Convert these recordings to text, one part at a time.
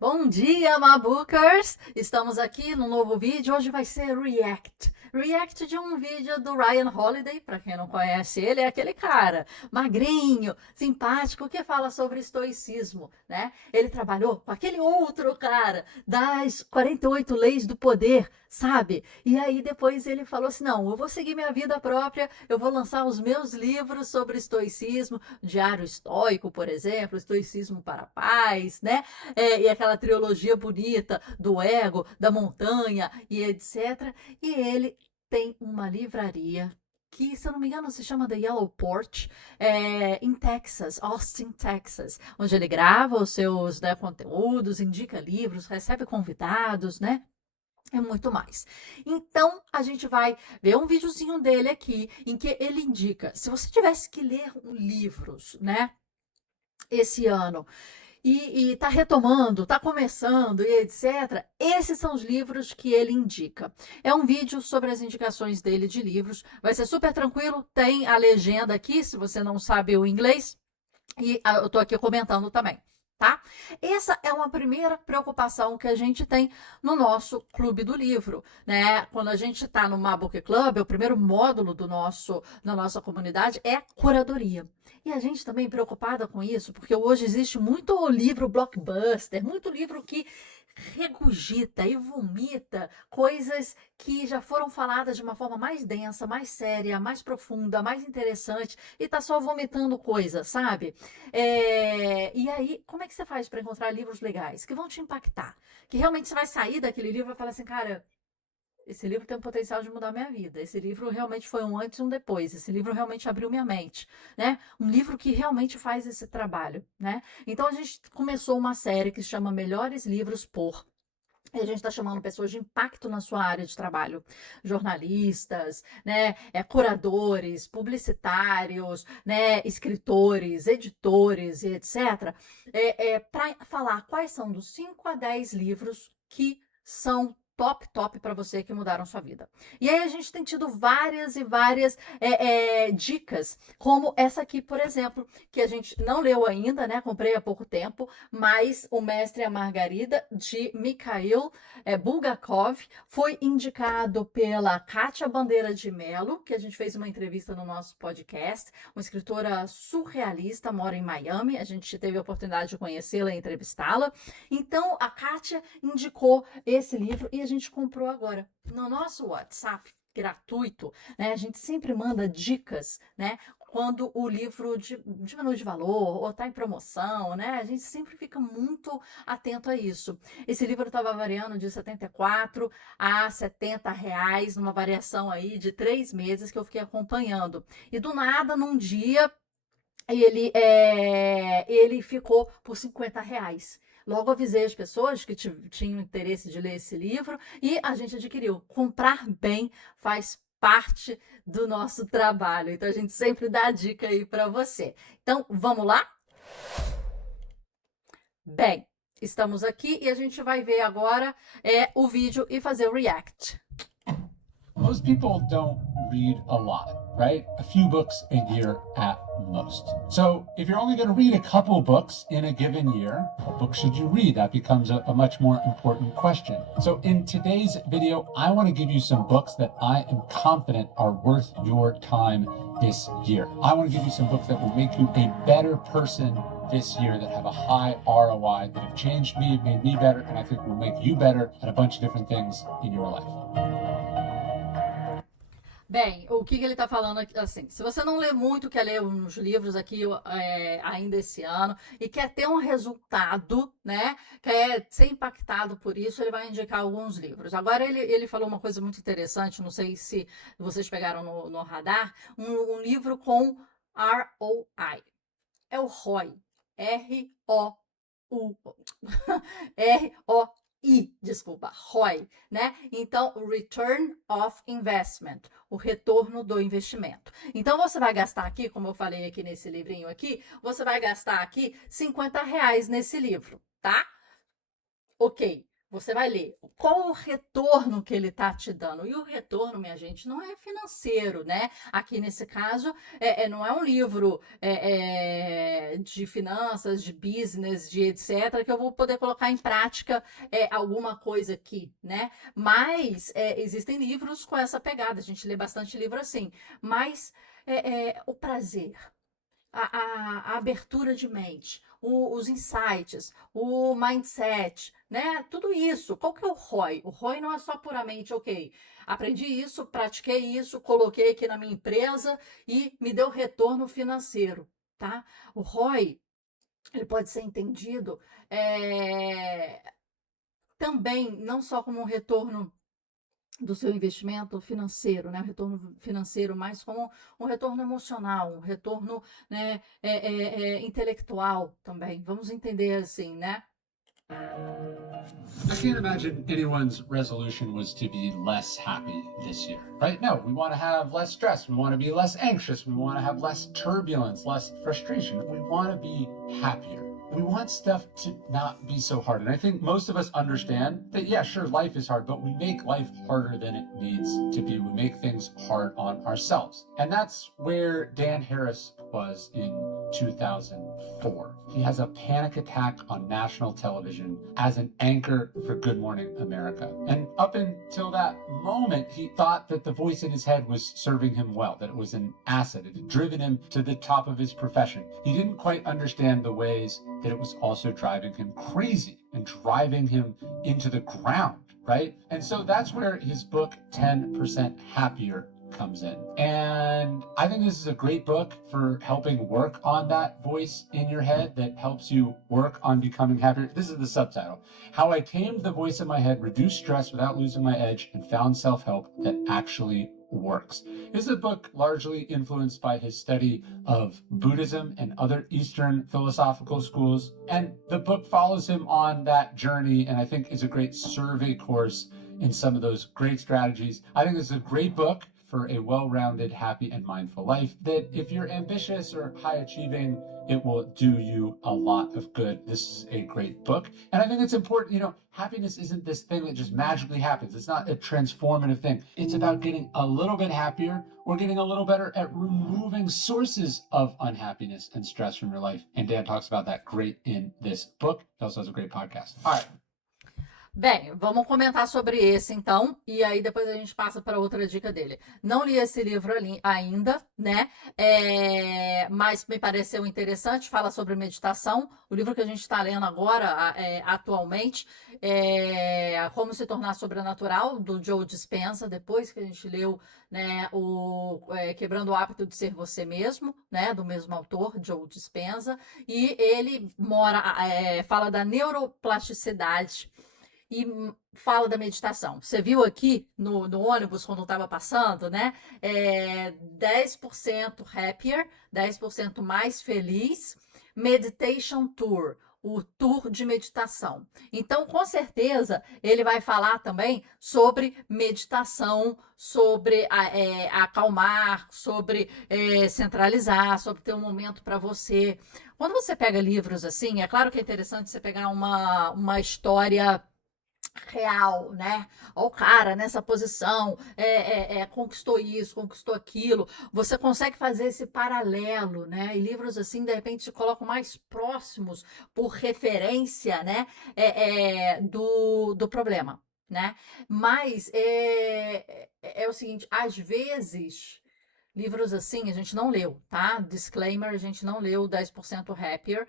Bom dia, Mabookers! Estamos aqui no novo vídeo. Hoje vai ser React. React de um vídeo do Ryan Holiday. Para quem não conhece ele, é aquele cara magrinho, simpático, que fala sobre estoicismo, né? Ele trabalhou com aquele outro cara das 48 leis do poder, sabe? E aí depois ele falou assim, não, eu vou seguir minha vida própria, eu vou lançar os meus livros sobre estoicismo, Diário Estoico, por exemplo, Estoicismo para a Paz, né? E aquela trilogia bonita do ego, da montanha e etc. E ele tem uma livraria que, se eu não me engano, se chama The Yellow Porch, em Texas, Austin, Texas, onde ele grava os seus, né, conteúdos, indica livros, recebe convidados, né? É muito mais. Então, a gente vai ver um videozinho dele aqui, em que ele indica, se você tivesse que ler livros, né, esse ano, e está retomando, está começando e etc. Esses são os livros que ele indica. É um vídeo sobre as indicações dele de livros. Vai ser super tranquilo, tem a legenda aqui, se você não sabe o inglês. E eu estou aqui comentando também. Tá? Essa é uma primeira preocupação que a gente tem no nosso clube do livro, né? Quando a gente está no Mabook Club, o primeiro módulo da nossa comunidade é a curadoria. E a gente também preocupada com isso, porque hoje existe muito livro blockbuster, muito livro que regurgita e vomita coisas que já foram faladas de uma forma mais densa, mais séria, mais profunda, mais interessante, e tá só vomitando coisa, sabe? E aí, como é que você faz para encontrar livros legais que vão te impactar? Que realmente você vai sair daquele livro e falar assim, cara, esse livro tem o potencial de mudar minha vida. Esse livro realmente foi um antes e um depois. Esse livro realmente abriu minha mente, né? Um livro que realmente faz esse trabalho, né? Então a gente começou uma série que se chama Melhores Livros por. E a gente está chamando pessoas de impacto na sua área de trabalho, jornalistas, né, curadores, publicitários, né, escritores, editores e etc., para falar quais são dos 5 a 10 livros que são top para você que mudaram sua vida. E aí a gente tem tido várias e várias dicas, como essa aqui, por exemplo, que a gente não leu ainda, né? Comprei há pouco tempo, mas O Mestre e a Margarida, de Mikhail Bulgakov, foi indicado pela Kátia Bandeira de Mello, que a gente fez uma entrevista no nosso podcast, uma escritora surrealista, mora em Miami, a gente teve a oportunidade de conhecê-la e entrevistá-la. Então, a Kátia indicou esse livro e a gente comprou agora no nosso WhatsApp gratuito, né? A gente sempre manda dicas, né? Quando o livro diminui de valor ou está em promoção, né? A gente sempre fica muito atento a isso. Esse livro estava variando de 74 a 70 reais, numa variação aí de 3 meses que eu fiquei acompanhando. E do nada, num dia, ele ficou por 50 reais. Logo avisei as pessoas que tinham interesse de ler esse livro e a gente adquiriu. Comprar bem faz parte do nosso trabalho. Então a gente sempre dá a dica aí para você. Então vamos lá? Bem, estamos aqui e a gente vai ver agora o vídeo e fazer o react. Most people don't read a lot, right? A few books a year at most. So if you're only going to read a couple books in a given year, what book should you read? That becomes a much more important question. So in today's video, I want to give you some books that I am confident are worth your time this year. I want to give you some books that will make you a better person this year, that have a high ROI, that have changed me, made me better, and I think will make you better at a bunch of different things in your life. Bem, o que ele está falando aqui, assim, se você não lê muito, quer ler uns livros aqui ainda esse ano e quer ter um resultado, né, quer ser impactado por isso, ele vai indicar alguns livros. Agora, ele falou uma coisa muito interessante, não sei se vocês pegaram no radar, um livro com ROI. É o ROI. R-O-U. R-O-I, desculpa, ROI, né? Então, Return of Investment, o retorno do investimento. Então, você vai gastar aqui, como eu falei aqui nesse livrinho aqui, você vai gastar aqui 50 reais nesse livro, tá? Ok. Você vai ler qual o retorno que ele está te dando. E o retorno, minha gente, não é financeiro, né? Aqui nesse caso, não é um livro de finanças, de business, de etc., que eu vou poder colocar em prática alguma coisa aqui, né? Mas existem livros com essa pegada, a gente lê bastante livro assim. Mas o prazer, a abertura de mente, os insights, o mindset, né? Tudo isso. Qual que é o ROI? O ROI não é só puramente, ok, aprendi isso, pratiquei isso, coloquei aqui na minha empresa e me deu retorno financeiro, tá? O ROI, ele pode ser entendido também, não só como um retorno do seu investimento financeiro, né? O retorno financeiro, mais como um retorno emocional, um retorno, né, intelectual também. Vamos entender assim, né? I can't imagine anyone's resolution was to be less happy this year, right? No, we want to have less stress. We want to be less anxious. We want to have less turbulence, less frustration. We want to be happier. We want stuff to not be so hard. And I think most of us understand that, yeah, sure, life is hard, but we make life harder than it needs to be. We make things hard on ourselves. And that's where Dan Harris was in 2004. He has a panic attack on national television as an anchor for Good Morning America. And up until that moment, he thought that the voice in his head was serving him well, that it was an asset. It had driven him to the top of his profession. He didn't quite understand the ways that it was also driving him crazy and driving him into the ground, right? And so that's where his book, 10% Happier, comes in. And I think this is a great book for helping work on that voice in your head that helps you work on becoming happier. This is the subtitle: How I Tamed the Voice in My Head, Reduced Stress Without Losing My Edge, and Found Self-Help That Actually Works. This is a book largely influenced by his study of Buddhism and other Eastern philosophical schools. And the book follows him on that journey, and I think is a great survey course in some of those great strategies. I think this is a great book for a well-rounded, happy, and mindful life, that if you're ambitious or high-achieving, it will do you a lot of good. This is a great book. And I think it's important, happiness isn't this thing that just magically happens. It's not a transformative thing. It's about getting a little bit happier or getting a little better at removing sources of unhappiness and stress from your life. And Dan talks about that great in this book. He also has a great podcast. All right. Bem, vamos comentar sobre esse então, e aí depois a gente passa para outra dica dele. Não li esse livro ainda, né? Mas me pareceu interessante, fala sobre meditação. O livro que a gente está lendo agora, atualmente, é Como Se Tornar Sobrenatural, do Joe Dispenza, depois que a gente leu, né, Quebrando o Hábito de Ser Você Mesmo, né, do mesmo autor, Joe Dispenza, e ele fala da neuroplasticidade e fala da meditação. Você viu aqui no ônibus, quando estava passando, né? 10% happier, 10% mais feliz, meditation tour, o tour de meditação. Então, com certeza, ele vai falar também sobre meditação, sobre acalmar, sobre centralizar, sobre ter um momento para você. Quando você pega livros assim, é claro que é interessante você pegar uma história real, né? O cara nessa posição conquistou isso, conquistou aquilo. Você consegue fazer esse paralelo, né? E livros assim, de repente, se colocam mais próximos por referência, né? Do problema, né? Mas é o seguinte, às vezes livros assim a gente não leu, tá? Disclaimer, a gente não leu 10% Happier.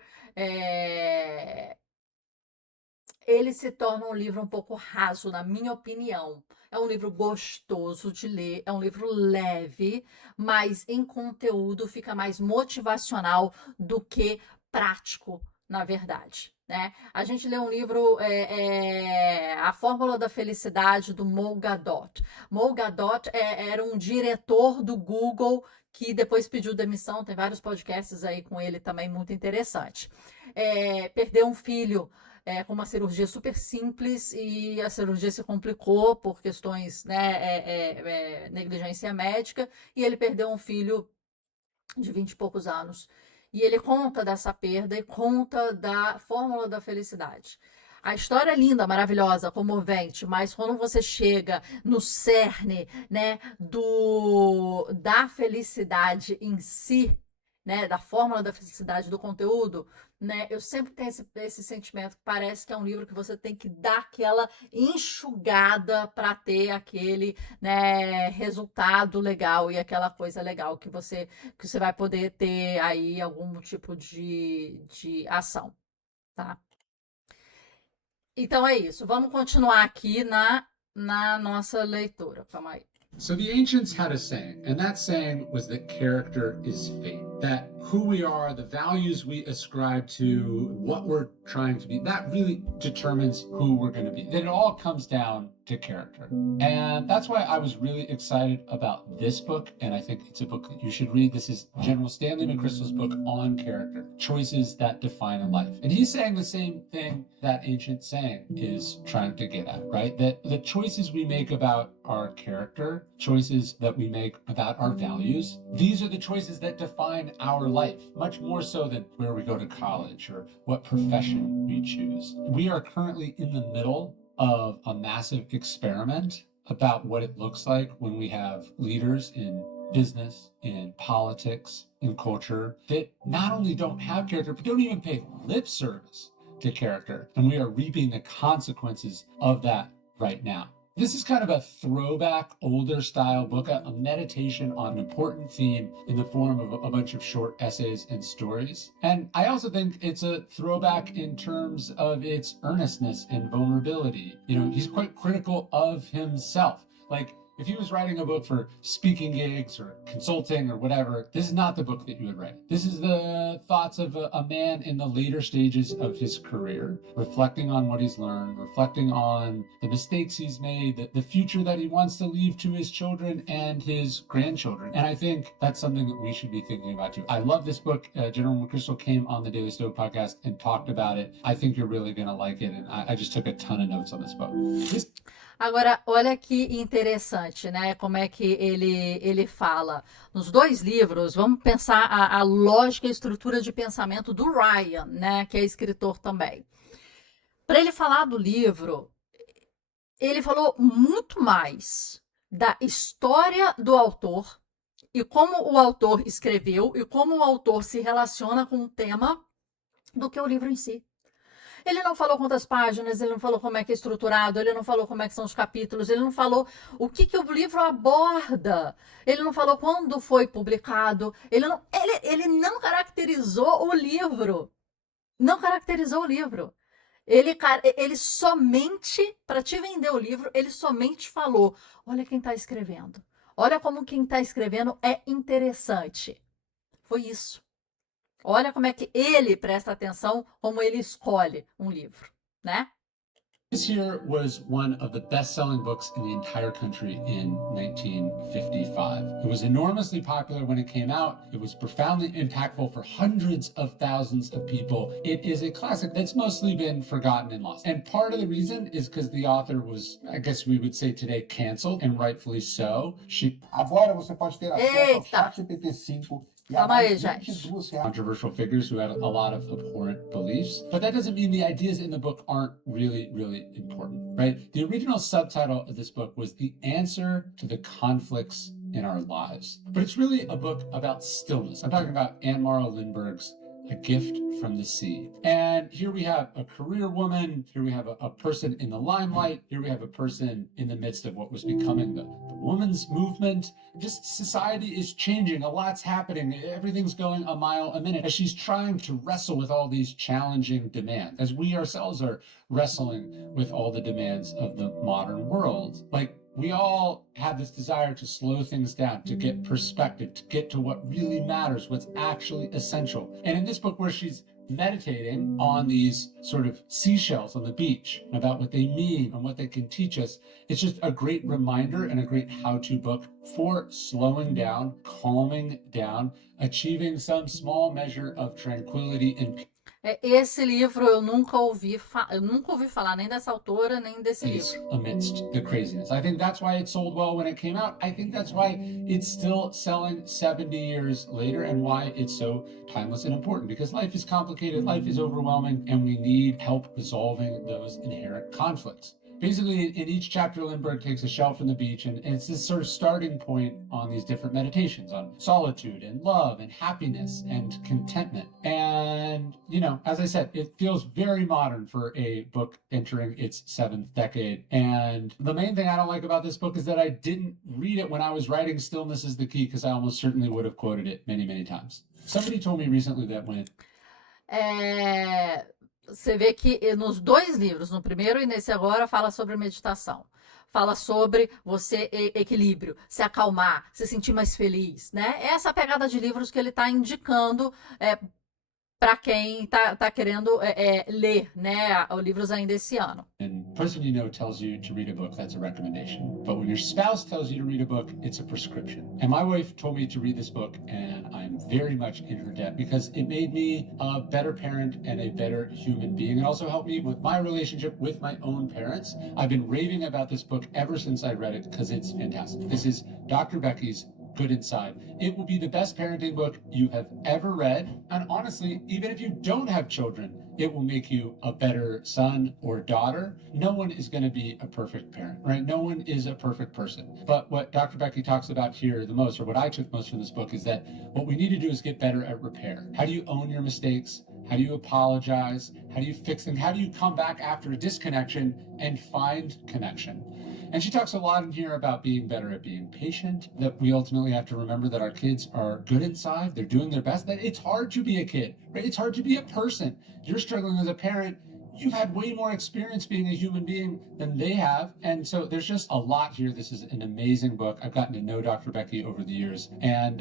Ele se torna um livro um pouco raso, na minha opinião. É um livro gostoso de ler, é um livro leve, mas em conteúdo fica mais motivacional do que prático, na verdade. Né? A gente lê um livro, A Fórmula da Felicidade, do Mo Gadot. Mo Gadot era um diretor do Google que depois pediu demissão, tem vários podcasts aí com ele também, muito interessante. Perdeu um filho com uma cirurgia super simples e a cirurgia se complicou por questões, né, negligência médica, e ele perdeu um filho de 20 e poucos anos. E ele conta dessa perda e conta da fórmula da felicidade. A história é linda, maravilhosa, comovente, mas quando você chega no cerne, né, da felicidade em si, né, da fórmula da felicidade do conteúdo, né, eu sempre tenho esse sentimento que parece que é um livro que você tem que dar aquela enxugada para ter aquele, né, resultado legal e aquela coisa legal que você vai poder ter aí algum tipo de ação, tá? Então é isso. Vamos continuar aqui na nossa leitura. Calma aí. So the ancients had a saying, and that saying was that character is fate. That who we are, the values we ascribe to, what we're trying to be, that really determines who we're going to be. That it all comes down to character. And that's why I was really excited about this book, and I think it's a book that you should read. This is General Stanley McChrystal's book on character, choices that define a life. And he's saying the same thing that ancient saying is trying to get at, right? That the choices we make about our character, choices that we make about our values, these are the choices that define our life, much more so than where we go to college or what profession we choose. We are currently in the middle of a massive experiment about what it looks like when we have leaders in business, in politics, in culture that not only don't have character, but don't even pay lip service to character. And we are reaping the consequences of that right now. This is kind of a throwback, older style book, a meditation on an important theme in the form of a bunch of short essays and stories. And I also think it's a throwback in terms of its earnestness and vulnerability. You know, he's quite critical of himself. Like, if he was writing a book for speaking gigs or consulting or whatever, this is not the book that you would write. This is the thoughts of a man in the later stages of his career, reflecting on what he's learned, reflecting on the mistakes he's made, the future that he wants to leave to his children and his grandchildren. And I think that's something that we should be thinking about too. I love this book. General McChrystal came on the Daily Stoic podcast and talked about it. I think you're really going to like it. And I just took a ton of notes on this book. Agora, olha que interessante, né? Como é que ele fala. Nos dois livros, vamos pensar a lógica e estrutura de pensamento do Ryan, né? Que é escritor também. Para ele falar do livro, ele falou muito mais da história do autor e como o autor escreveu e como o autor se relaciona com o tema do que o livro em si. Ele não falou quantas páginas, ele não falou como é que é estruturado, ele não falou como é que são os capítulos, ele não falou o que o livro aborda, ele não falou quando foi publicado, ele não caracterizou o livro. Não caracterizou o livro. Ele somente, para te vender o livro, ele somente falou, olha quem está escrevendo. Olha como quem está escrevendo é interessante. Foi isso. Olha como é que ele presta atenção, como ele escolhe livro, né? This here was one of the best-selling books in the entire country in 1955. It was enormously popular when it came out. It was profoundly impactful for hundreds of thousands of people. It is a classic that's mostly been forgotten and lost. And part of the reason is because the author was, I guess we would say today, canceled, and rightfully so. Agora você pode ter acesso ao ChatGPT 5. Controversial figures who had a lot of abhorrent beliefs. But that doesn't mean the ideas in the book aren't really, really important, right? The original subtitle of this book was The Answer to the Conflicts in Our Lives. But it's really a book about stillness. I'm talking about Anne Morrow Lindbergh's A Gift from the Sea. And here we have a career woman. Here we have a person in the limelight. Here we have a person in the midst of what was becoming the women's movement. Just society is changing. A lot's happening. Everything's going a mile a minute as she's trying to wrestle with all these challenging demands, as we ourselves are wrestling with all the demands of the modern world. Like, we all have this desire to slow things down, to get perspective, to get to what really matters, what's actually essential. And in this book, where she's meditating on these sort of seashells on the beach about what they mean and what they can teach us, it's just a great reminder and a great how-to book for slowing down, calming down, achieving some small measure of tranquility and Esse livro eu nunca ouvi falar nem dessa autora, nem desse livro. Amidst the craziness. I think that's why it sold well when it came out. I think that's why it's still selling 70 years later and why it's so timeless and important, because life is complicated, life is overwhelming, and we need help resolving those inherent conflicts. Basically, in each chapter, Lindbergh takes a shell from the beach, and it's this sort of starting point on these different meditations on solitude and love and happiness and contentment. And, you know, as I said, it feels very modern for a book entering its 7th decade. And the main thing I don't like about this book is that I didn't read it when I was writing Stillness is the Key, because I almost certainly would have quoted it many, many times. Somebody told me recently that when Você vê que nos dois livros, no primeiro e nesse agora, fala sobre meditação. Fala sobre você equilíbrio, se acalmar, se sentir mais feliz, né? Essa é a pegada de livros que ele está indicando para quem tá querendo ler, né, livros ainda esse ano. And the person you know tells you to read a book, that's a recommendation. But when your spouse tells you to read a book, it's a prescription. And my wife told me to read this book, and I'm very much in her debt because it made me a better parent and a better human being. It also helped me with my relationship with my own parents. I've been raving about this book ever since I read it because it's fantastic. This is Dr. Becky's Good Inside. It will be the best parenting book you have ever read. And honestly, even if you don't have children, it will make you a better son or daughter. No one is going to be a perfect parent, right? No one is a perfect person. But what Dr. Becky talks about here the most, or what I took most from this book, is that what we need to do is get better at repair. How do you own your mistakes? How do you apologize? How do you fix them? How do you come back after a disconnection and find connection? And she talks a lot in here about being better at being patient, that we ultimately have to remember that our kids are good inside, they're doing their best, that it's hard to be a kid, right? It's hard to be a person. You're struggling as a parent. You've had way more experience being a human being than they have. And so there's just a lot here. This is an amazing book. I've gotten to know Dr. Becky over the years, and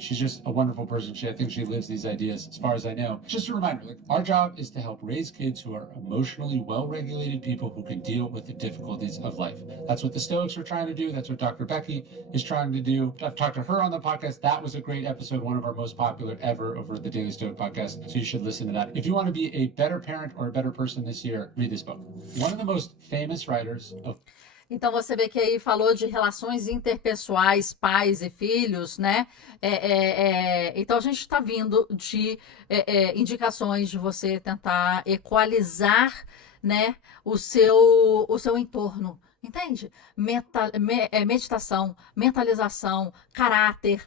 she's just a wonderful person. I think she lives these ideas as far as I know. Just a reminder, like, our job is to help raise kids who are emotionally well-regulated people who can deal with the difficulties of life. That's what the Stoics are trying to do. That's what Dr. Becky is trying to do. I've talked to her on the podcast. That was a great episode, one of our most popular ever over at the Daily Stoic podcast. So you should listen to that. If you want to be a better parent or a better person this year, read this book. One of the most famous writers of... Então você vê que aí falou de relações interpessoais, pais e filhos, né? Então a gente está vindo de indicações de você tentar equalizar, né, o seu entorno. Entende? Meditação, mentalização, caráter,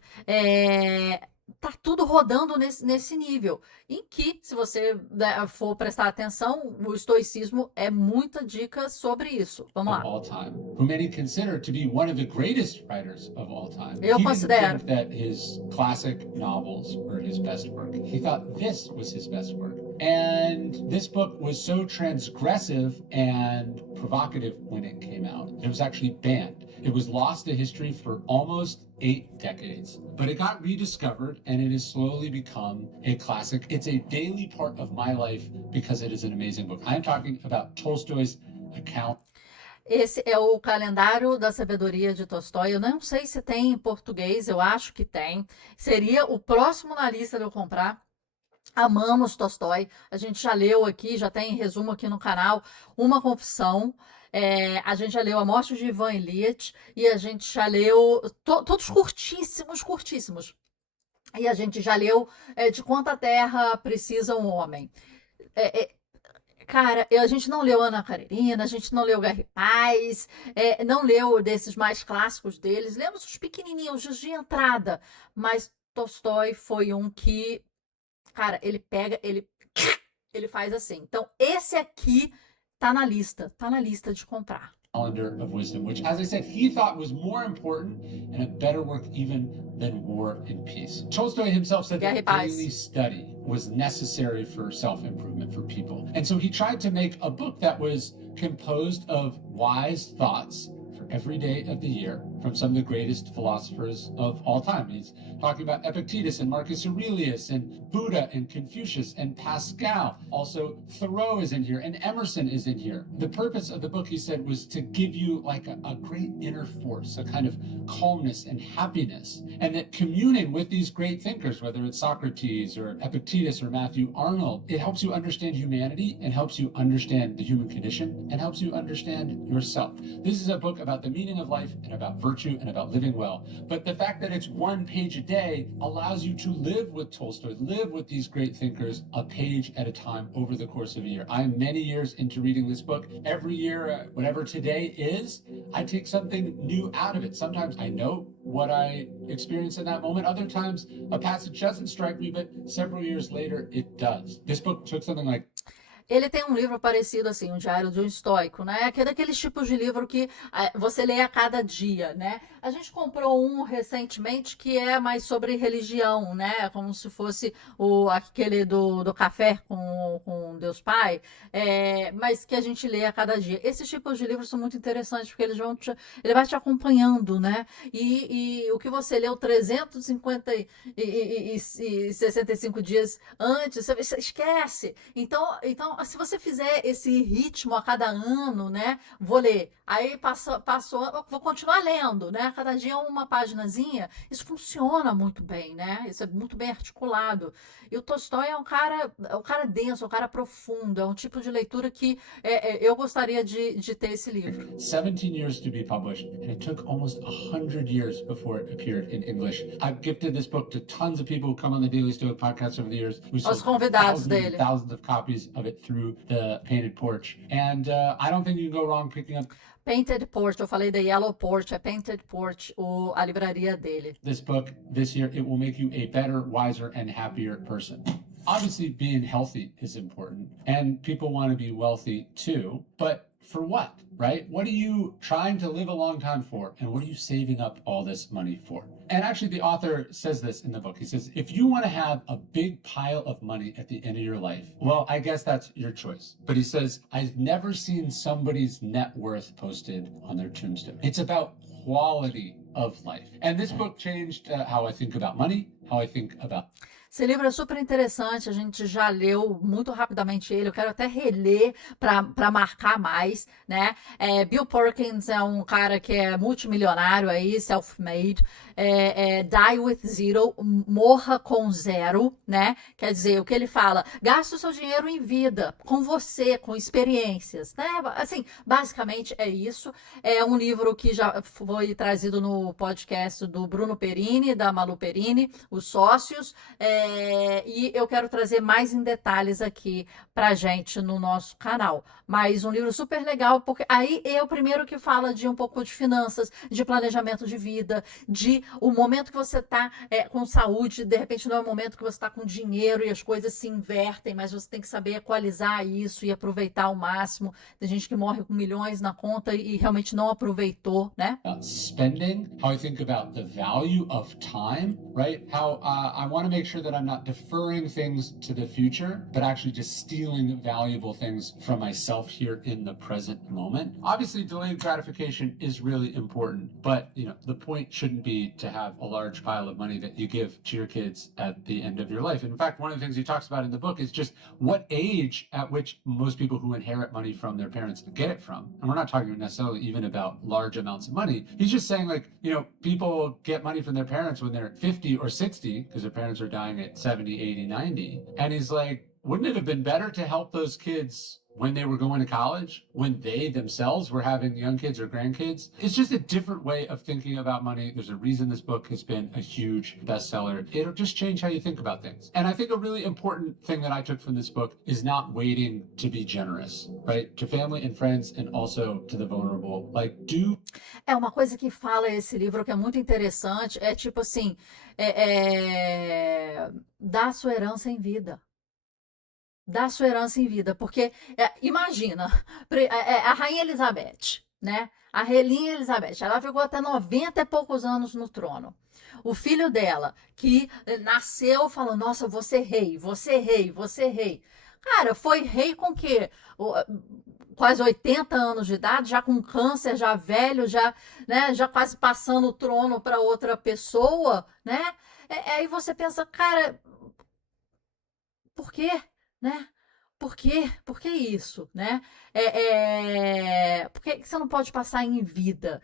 tá tudo rodando nesse nível, em que, se você for prestar atenção, o estoicismo é muita dica sobre isso. Vamos lá. All time, who many consider to be one of the greatest writers of all time. Eu considero. He didn't think that his classic novels were his best work. He thought this was his best work. And this book was so transgressive and provocative when it came out. It was actually banned. It was lost to history for almost 8 decades. But it got rediscovered, and it has slowly become a classic. It's a daily part of my life because it is an amazing book. I'm talking about Tolstoy's account. Esse é o Calendário da Sabedoria de Tolstói. Eu não sei se tem em português, eu acho que tem. Seria o próximo na lista de eu comprar. Amamos Tolstói, a gente já leu aqui, já tem resumo aqui no canal, Uma Confissão, a gente já leu A Morte de Ivan Ilyich, e a gente já leu, todos curtíssimos, e a gente já leu De Quanta Terra Precisa um Homem. Cara, a gente não leu Ana Karenina, a gente não leu Guerra e Paz, não leu desses mais clássicos deles, lemos os pequenininhos, os de entrada, mas Tolstói foi um que... Cara, ele pega, ele faz assim. Então, esse aqui tá na lista de comprar. Calendar of Wisdom, which, as I said, he thought was more important and a better work even than War and Peace. Tolstoy himself said that daily study was necessary for self-improvement for people. And so he tried to make a book that was composed of wise thoughts for every day of the year, from some of the greatest philosophers of all time. He's talking about Epictetus and Marcus Aurelius and Buddha and Confucius and Pascal. Also, Thoreau is in here and Emerson is in here. The purpose of the book, he said, was to give you like a great inner force, a kind of calmness and happiness. And that communing with these great thinkers, whether it's Socrates or Epictetus or Matthew Arnold, it helps you understand humanity and helps you understand the human condition and helps you understand yourself. This is a book about the meaning of life and about virtue and about living well. But the fact that it's one page a day allows you to live with Tolstoy, live with these great thinkers a page at a time over the course of a year. I'm many years into reading this book. Every year, whatever today is, I take something new out of it. Sometimes I know what I experience in that moment. Other times a passage doesn't strike me, but several years later it does. This book took something like Ele tem um livro parecido assim, um Diário de um Estoico, né? Que é daqueles tipos de livro que você lê a cada dia, né? A gente comprou um recentemente que é mais sobre religião, né? Como se fosse aquele do café com Deus Pai, mas que a gente lê a cada dia. Esses tipos de livros são muito interessantes porque ele vai te acompanhando, né? E o que você leu 365 dias antes, você esquece. Então, se você fizer esse ritmo a cada ano, né? Vou ler. Aí passou, vou continuar lendo, né? Cada dia uma paginazinha. Isso funciona muito bem, né? Isso é muito bem articulado. E o Tolstói é um cara denso, um cara profundo. É um tipo de leitura que eu gostaria de ter esse livro. 17 years to be published, and it took almost 100 years before it appeared in English. I've gifted this book to tons of people who come on the Daily Stoic podcast over the years. We sold Os convidados thousands dele. and thousands of copies of it through the Painted Porch. And I don't think you can go wrong picking up Painted Porch, eu falei da Yellow Porch, é Painted Porch, a livraria dele. this book this year. It will make you a better, wiser, and happier person. Obviously, being healthy is important, and people want to be wealthy too, but for what, right? What are you trying to live a long time for, and what are you saving up all this money for? And actually, the author says this in the book. He says, if you want to have a big pile of money at the end of your life, well, I guess that's your choice. But he says, I've never seen somebody's net worth posted on their tombstone. It's about quality of life. And this book changed how I think about money, how I think about Esse livro é super interessante, a gente já leu muito rapidamente ele, eu quero até reler para marcar mais, né? Bill Perkins é um cara que é multimilionário aí, self-made, die with zero, morra com zero, né? Quer dizer, o que ele fala, gaste o seu dinheiro em vida, com você, com experiências, né? Assim, basicamente é isso. É um livro que já foi trazido no podcast do Bruno Perini, da Malu Perini, Os Sócios, e eu quero trazer mais em detalhes aqui pra gente no nosso canal. Mas um livro super legal, porque aí é o primeiro que fala de um pouco de finanças, de planejamento de vida, de o momento que você tá com saúde, de repente não é o momento que você tá com dinheiro e as coisas se invertem, mas você tem que saber equalizar isso e aproveitar ao máximo. Tem gente que morre com milhões na conta e realmente não aproveitou, né? spending, how I think about the value of time, right? How I want to make sure that I'm not deferring things to the future, but actually just stealing valuable things from myself here in the present moment. Obviously, delayed gratification is really important, but the point shouldn't be to have a large pile of money that you give to your kids at the end of your life. In fact, one of the things he talks about in the book is just what age at which most people who inherit money from their parents get it from. And we're not talking necessarily even about large amounts of money. He's just saying, like, people get money from their parents when they're 50 or 60 because their parents are dying at 70, 80, 90. And he's like, wouldn't it have been better to help those kids when they were going to college, when they themselves were having young kids or grandkids? It's just a different way of thinking about money. There's a reason this book has been a huge bestseller. It'll just change how you think about things. And I think a really important thing that I took from this book is not waiting to be generous, right? To family and friends and also to the vulnerable. Like, Uma coisa que fala esse livro que é muito interessante, é tipo assim, dá sua herança em vida. Dá sua herança em vida, porque imagina, a Rainha Elizabeth, né? A Rainha Elizabeth, ela ficou até 90 e poucos anos no trono. O filho dela, que nasceu falando, nossa, você rei, você rei, você rei. Cara, foi rei com o quê? quase 80 anos de idade, já com câncer, já velho, já, né, já quase passando o trono para outra pessoa, né? Aí você pensa, cara, por quê, né? Por quê? Por que isso, né? Por que você não pode passar em vida?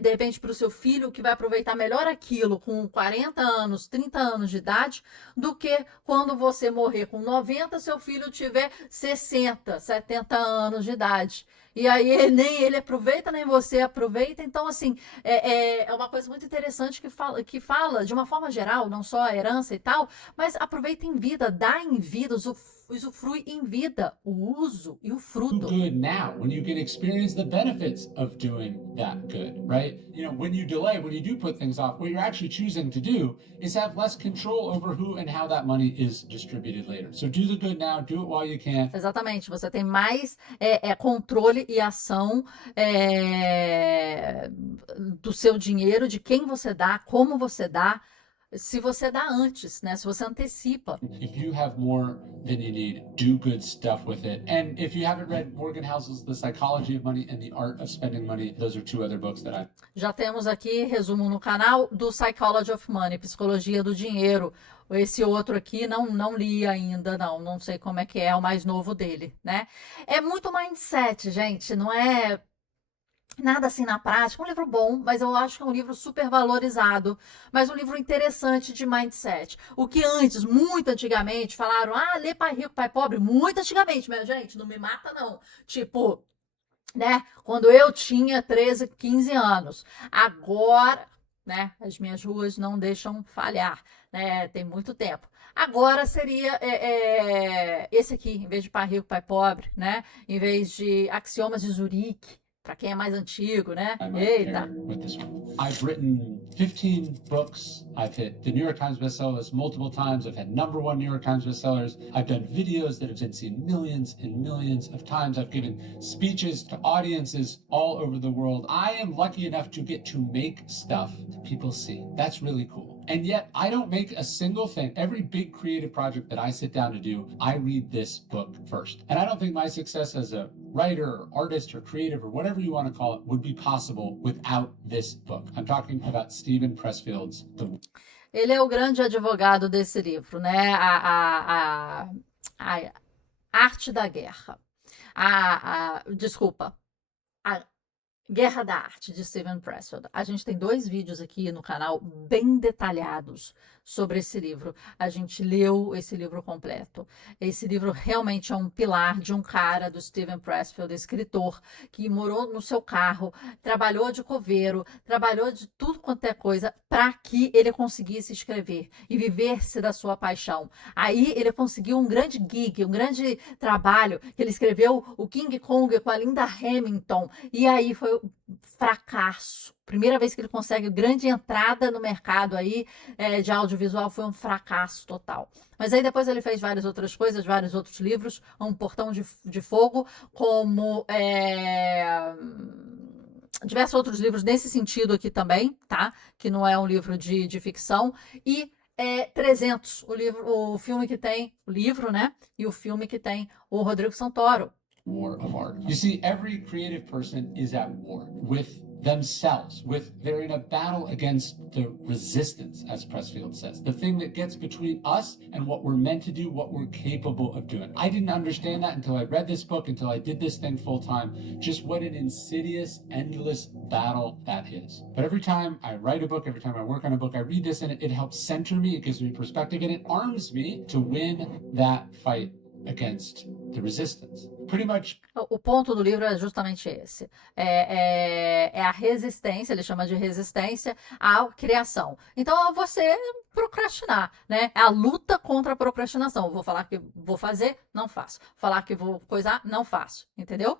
De repente, para o seu filho, que vai aproveitar melhor aquilo com 40 anos, 30 anos de idade, do que quando você morrer com 90, seu filho tiver 60, 70 anos de idade. E aí nem ele aproveita, nem você aproveita. Então, assim, é uma coisa muito interessante que fala, de uma forma geral, não só a herança e tal, mas aproveita em vida, dá em vida, usufrui em vida o uso e o Do fruto. good now when you can experience the benefits of doing that good, right? You know, when you delay, when you do put things off, what you're actually choosing to do is have less control over who and how that money is distributed later. So do the good now, do it while you can. Exatamente, você tem mais controle e ação do seu dinheiro, de quem você dá, como você dá, se você dá antes, né? Se você antecipa. If you have more than you need, do good stuff with it. And if you haven't read Morgan Housel's The Psychology of Money and the Art of Spending Money, those are two other books that I... Já temos aqui, resumo no canal, do Psychology of Money, Psicologia do Dinheiro. Esse outro aqui não li ainda, não sei como é que é o mais novo dele, né? É muito mindset, gente, não é nada assim na prática. Um livro bom, mas eu acho que é um livro super valorizado, mas um livro interessante de mindset. O que antes, muito antigamente, falaram, lê Pai Rico, Pai Pobre, muito antigamente, minha gente, não me mata não. Tipo, né, quando eu tinha 13, 15 anos. Agora, né, as minhas ruas não deixam falhar, né, tem muito tempo. Agora seria esse aqui, em vez de Pai Rico, Pai Pobre, né, em vez de Axiomas de Zurique, para quem é mais antigo, né? Eita. With this one. I've written 15 books. I've hit the New York Times bestseller list multiple times. I've had #1 New York Times bestsellers. I've done videos that have been seen millions and millions of times. I've given speeches to audiences all over the world. I am lucky enough to get to make stuff that people see. That's really cool. And yet I don't make a single thing. Every big creative project that I sit down to do, I read this book first. And I don't think my success as a writer or artist or creative or whatever you want to call it would be possible without this book. I'm talking about Steven Pressfield's The... Ele é o grande advogado desse livro, né? A Arte da Guerra. Desculpa. A Guerra da Arte, de Steven Pressfield. A gente tem 2 vídeos aqui no canal bem detalhados sobre esse livro. A gente leu esse livro completo. Esse livro realmente é um pilar de um cara, do Steven Pressfield, escritor, que morou no seu carro, trabalhou de coveiro, trabalhou de tudo quanto é coisa para que ele conseguisse escrever e viver-se da sua paixão. Aí ele conseguiu um grande gig, um grande trabalho, que ele escreveu o King Kong com a Linda Hamilton, e aí foi um fracasso. Primeira vez que ele consegue grande entrada no mercado aí de audiovisual, foi um fracasso total. Mas aí depois ele fez várias outras coisas, vários outros livros, Um Portão de Fogo, como diversos outros livros nesse sentido aqui também, tá? Que não é um livro de ficção. E 300, o filme que tem o livro, né? E o filme que tem o Rodrigo Santoro. War of art. You see, every creative person is at war with themselves, they're in a battle against the resistance, as Pressfield says, the thing that gets between us and what we're meant to do, what we're capable of doing. I didn't understand that until I read this book, until I did this thing full time, just what an insidious, endless battle that is. But every time I write a book, every time I work on a book, I read this and it helps center me, it gives me perspective, and it arms me to win that fight against the resistance. Pretty much. O ponto do livro é justamente esse. É a resistência, ele chama de resistência à criação. Então, você procrastinar, né? É a luta contra a procrastinação. Vou falar que vou fazer, não faço. Falar que vou coisar, não faço. Entendeu?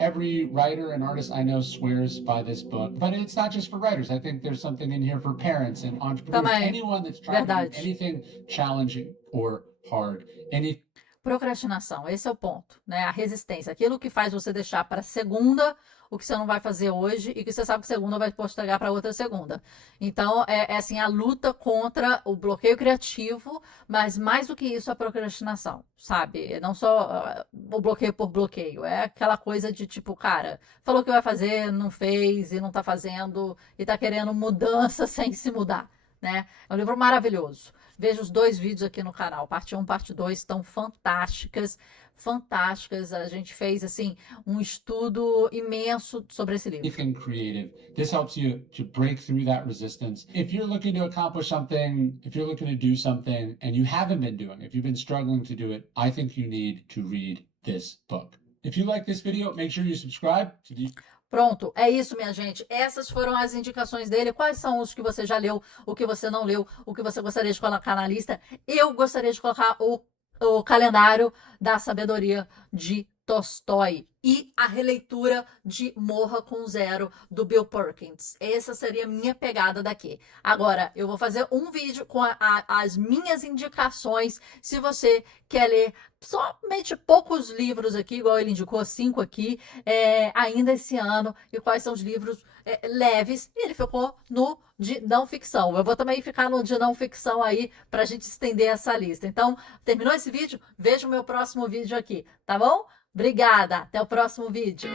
Every writer and artist I know swears by this book, but it's not just for writers. I think there's something in here for parents and entrepreneurs, Também. anyone that's trying Verdade. to do anything challenging or hard. Procrastinação, esse é o ponto, né? A resistência, aquilo que faz você deixar para segunda o que você não vai fazer hoje e que você sabe que segunda vai postergar para outra segunda. Então, é assim, a luta contra o bloqueio criativo, mas mais do que isso, a procrastinação, sabe? Não só o bloqueio por bloqueio, é aquela coisa de tipo, cara, falou que vai fazer, não fez e não tá fazendo e tá querendo mudança sem se mudar, né? É um livro maravilhoso. Veja os 2 vídeos aqui no canal, parte 1, parte 2, estão fantásticas, fantásticas. A gente fez, assim, um estudo imenso sobre esse livro. Anything creative. This helps you to break through that resistance. If you're looking to accomplish something, if you're looking to do something and you haven't been doing it, if you've been struggling to do it, I think you need to read this book. If you like this video, make sure you subscribe to the Pronto, é isso, minha gente. Essas foram as indicações dele. Quais são os que você já leu, o que você não leu, o que você gostaria de colocar na lista? Eu gostaria de colocar o calendário da sabedoria de Tolstói e a releitura de Morra com Zero, do Bill Perkins. Essa seria a minha pegada daqui. Agora, eu vou fazer um vídeo com as minhas indicações, se você quer ler somente poucos livros aqui, igual ele indicou, 5 aqui, ainda esse ano, e quais são os livros leves, e ele ficou no de não ficção. Eu vou também ficar no de não ficção aí, pra gente estender essa lista. Então, terminou esse vídeo? Veja o meu próximo vídeo aqui, tá bom? Obrigada, até o próximo vídeo.